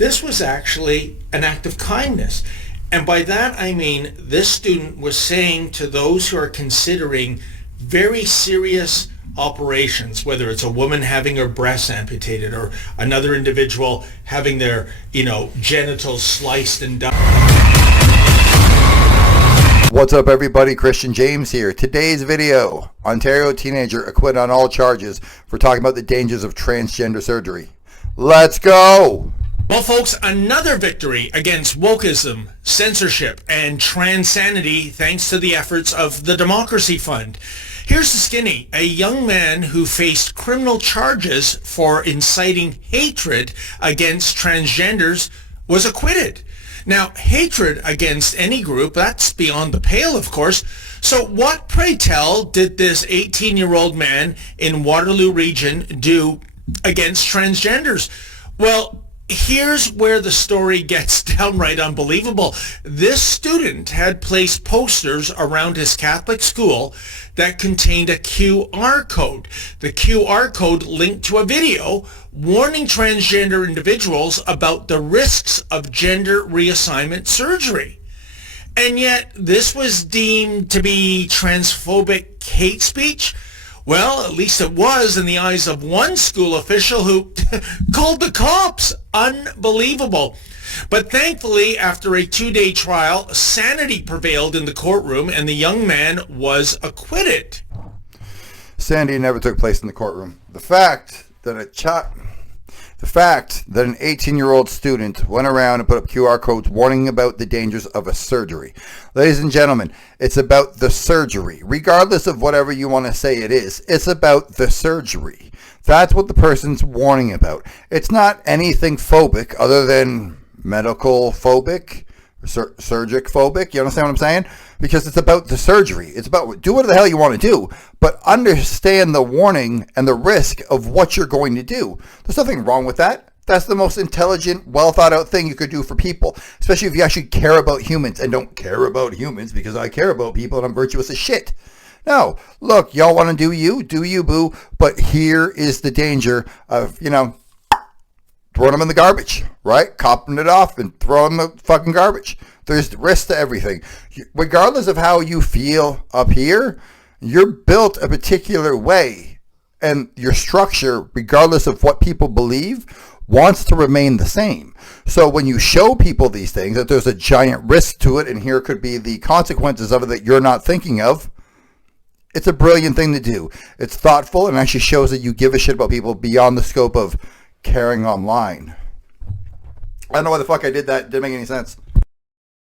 This was actually an act of kindness. And by that I mean this student was saying to those who are considering very serious operations, whether it's a woman having her breasts amputated or another individual having their, genitals sliced and done. What's up everybody, Christian James here. Today's video, Ontario teenager acquitted on all charges for talking about the dangers of transgender surgery. Let's go! Well folks, another victory against wokeism, censorship, and transanity thanks to the efforts of the Democracy Fund. Here's the skinny, a young man who faced criminal charges for inciting hatred against transgenders was acquitted. Now, hatred against any group, that's beyond the pale, of course. So what, pray tell, did this 18-year-old man in Waterloo Region do against transgenders? Well, here's where the story gets downright unbelievable. This student had placed posters around his Catholic school that contained a QR code. The QR code linked to a video warning transgender individuals about the risks of gender reassignment surgery. And yet this was deemed to be transphobic hate speech? Well, at least it was in the eyes of one school official who called the cops. Unbelievable. But thankfully, after a 2-day trial, sanity prevailed in the courtroom and the young man was acquitted. Sanity never took place in the courtroom. The fact that an 18-year-old student went around and put up QR codes warning about the dangers of a surgery. Ladies and gentlemen, it's about the surgery. Regardless of whatever you want to say it is, it's about the surgery. That's what the person's warning about. It's not anything phobic other than medical phobic, surgic phobic. You understand what I'm saying? Because it's about the surgery. It's about do whatever the hell you want to do, but understand the warning and the risk of what you're going to do. There's nothing wrong with that. That's the most intelligent, well thought out thing you could do for people, especially if you actually care about humans and don't care about humans because I care about people and I'm virtuous as shit. No, look, y'all want to do you, boo. But here is the danger of, throwing them in the garbage, right? Copping it off and throwing the fucking garbage. There's risk to everything. Regardless of how you feel up here, you're built a particular way. And your structure, regardless of what people believe, wants to remain the same. So when you show people these things, that there's a giant risk to it, and here could be the consequences of it that you're not thinking of, it's a brilliant thing to do. It's thoughtful and actually shows that you give a shit about people beyond the scope of caring online. I don't know why the fuck I did that. Didn't make any sense.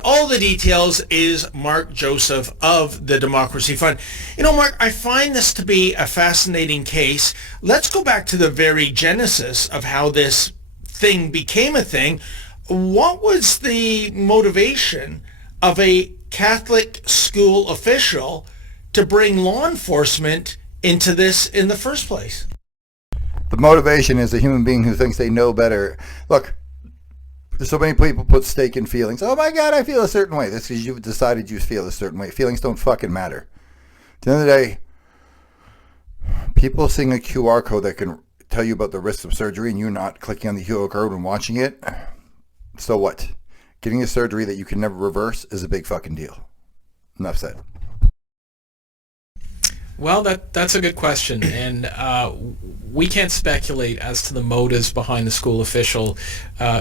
All the details is Mark Joseph of the Democracy Fund. Mark, I find this to be a fascinating case. Let's go back to the very genesis of how this thing became a thing. What was the motivation of a Catholic school official to bring law enforcement into this in the first place? The motivation is a human being who thinks they know better. Look, so many people put stake in feelings. Oh my God, I feel a certain way. That's because you've decided you feel a certain way. Feelings don't fucking matter. At the end of the day, people seeing a QR code that can tell you about the risks of surgery and you not clicking on the QR code and watching it, so what? Getting a surgery that you can never reverse is a big fucking deal. Enough said. Well, that's a good question, and we can't speculate as to the motives behind the school official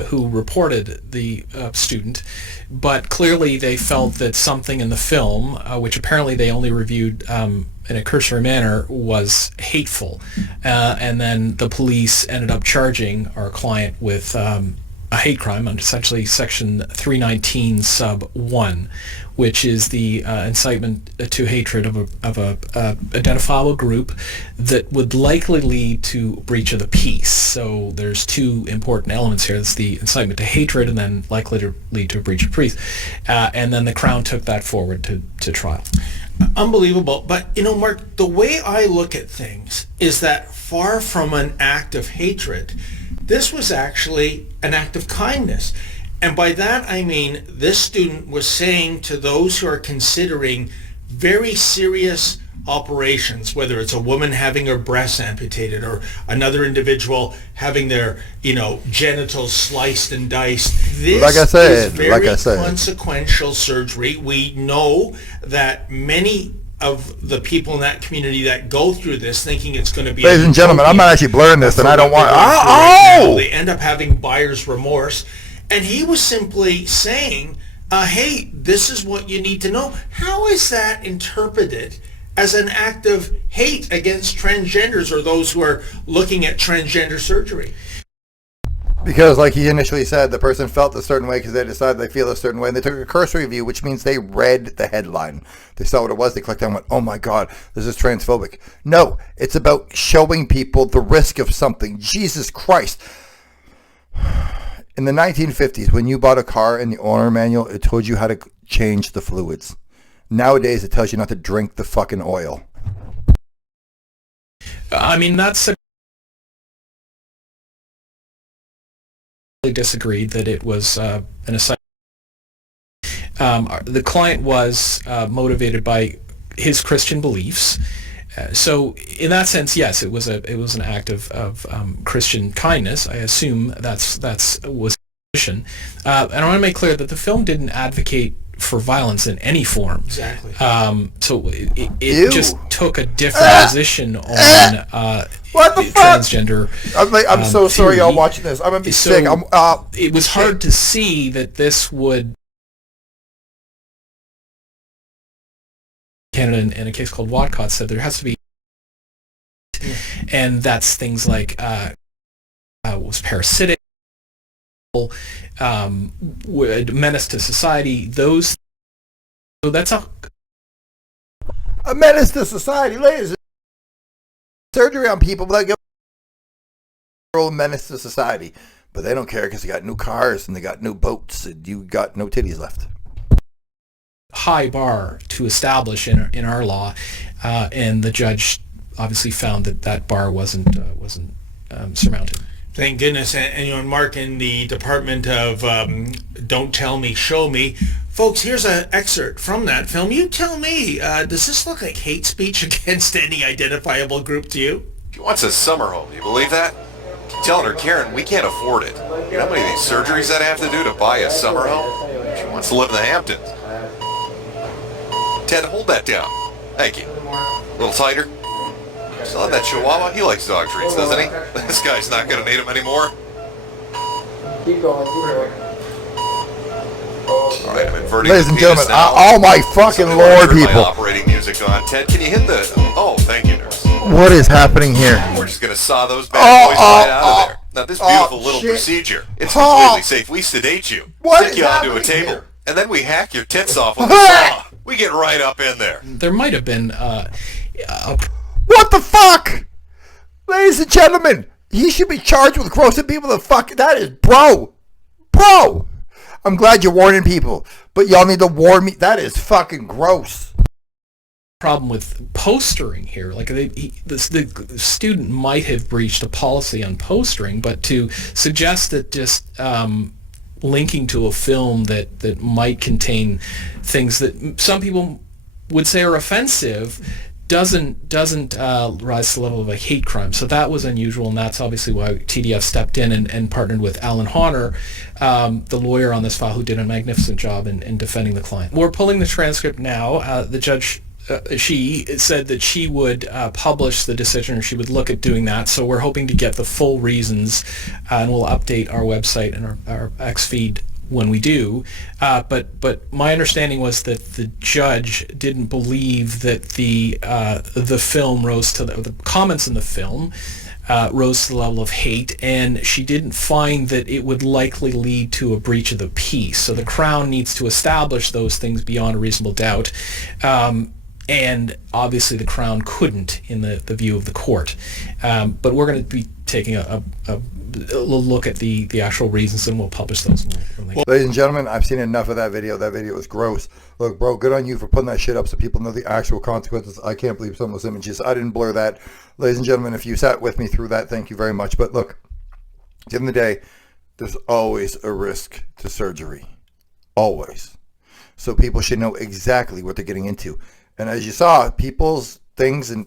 who reported the student, but clearly they felt that something in the film, which apparently they only reviewed in a cursory manner, was hateful, and then the police ended up charging our client with a hate crime under essentially Section 319 sub 1, which is the incitement to hatred of a identifiable group that would likely lead to breach of the peace. So there's two important elements here. It's the incitement to hatred and then likely to lead to a breach of peace. And then the Crown took that forward to trial. Unbelievable. But, Mark, the way I look at things is that far from an act of hatred, this was actually an act of kindness. And by that I mean this student was saying to those who are considering very serious operations, whether it's a woman having her breasts amputated or another individual having their, genitals sliced and diced. This is very consequential surgery. We know that many of the people in that community that go through this thinking it's going to be... Ladies and gentlemen, I'm not actually blurring this, and I don't want... They end up having buyer's remorse. And he was simply saying, hey, this is what you need to know. How is that interpreted as an act of hate against transgenders or those who are looking at transgender surgery? Because, like he initially said, the person felt a certain way because they decided they feel a certain way, and they took a cursory view, which means they read the headline. They saw what it was, they clicked on and went, oh my God, this is transphobic. No, it's about showing people the risk of something. Jesus Christ. In the 1950s, when you bought a car in the owner manual, it told you how to change the fluids. Nowadays, it tells you not to drink the fucking oil. I mean, that's disagreed that it was an assignment. The client was motivated by his Christian beliefs. So in that sense, yes, it was an act of Christian kindness. I assume that's was position. And I want to make clear that the film didn't advocate for violence in any form. Exactly. So it just took a different position on what the transgender. I'm so sorry, y'all watching this. I'm gonna be sick. It was hard to see that this would. Canada, in a case called Watcott, said there has to be, and that's things like was parasitic, menace to society. Those, so that's a menace to society, ladies. Surgery on people like a menace to society, but they don't care because they got new cars and they got new boats and you got no titties left. High bar to establish in our law, and the judge obviously found that bar wasn't surmounted. Thank goodness. And Mark, in the Department of Don't Tell Me, Show Me, folks, here's an excerpt from that film. You tell me, does this look like hate speech against any identifiable group to you? She wants a summer home. You believe that? Keep telling her, Karen, we can't afford it. You know how many of these surgeries I'd have to do to buy a summer home? She wants to live in the Hamptons. Ted, hold that down. Thank you. A little tighter. Still have that Chihuahua? He likes dog treats, doesn't he? This guy's not going to need them anymore. Keep going, keep going. All right, I'm inverting ladies and gentlemen, now. oh my fucking Lord, people. My operating music on. Ted, can you hit the... Oh, thank you, nurse. What is happening here? We're just going to saw those bad boys right out of there. Now, this beautiful little procedure, it's completely safe. We sedate you, stick you onto a table, here? And then we hack your tits off with a saw. We get right up in there. There might have been what the fuck? Ladies and gentlemen, he should be charged with grossing people the fuck. That is bro. I'm glad you're warning people, but y'all need to warn me. That is fucking gross. Problem with postering here, like the student might have breached a policy on postering, but to suggest that just linking to a film that might contain things that some people would say are offensive doesn't rise to the level of a hate crime. So that was unusual, and that's obviously why TDF stepped in and partnered with Alan Honor, the lawyer on this file, who did a magnificent job in defending the client. We're pulling the transcript now. The judge, she said that she would publish the decision, or she would look at doing that. So we're hoping to get the full reasons, and we'll update our website and our X feed when we do. But my understanding was that the judge didn't believe that the film rose to the comments in the film rose to the level of hate, and she didn't find that it would likely lead to a breach of the peace. So the Crown needs to establish those things beyond a reasonable doubt. And obviously the Crown couldn't in the view of the court. But we're going to be taking a look at the actual reasons, and we'll publish those. Ladies and gentlemen, I've seen enough of that video. That video was gross. Look, bro, good on you for putting that shit up so people know the actual consequences. I can't believe some of those images. I didn't blur that. Ladies and gentlemen, if you sat with me through that, thank you very much. But look, at the end of the day, there's always a risk to surgery. Always. So people should know exactly what they're getting into. And as you saw, people's things, and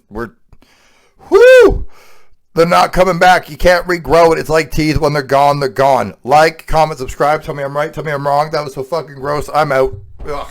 they're not coming back. You can't regrow it. It's like teeth. When they're gone, they're gone. Like, comment, subscribe. Tell me I'm right. Tell me I'm wrong. That was so fucking gross. I'm out. Ugh.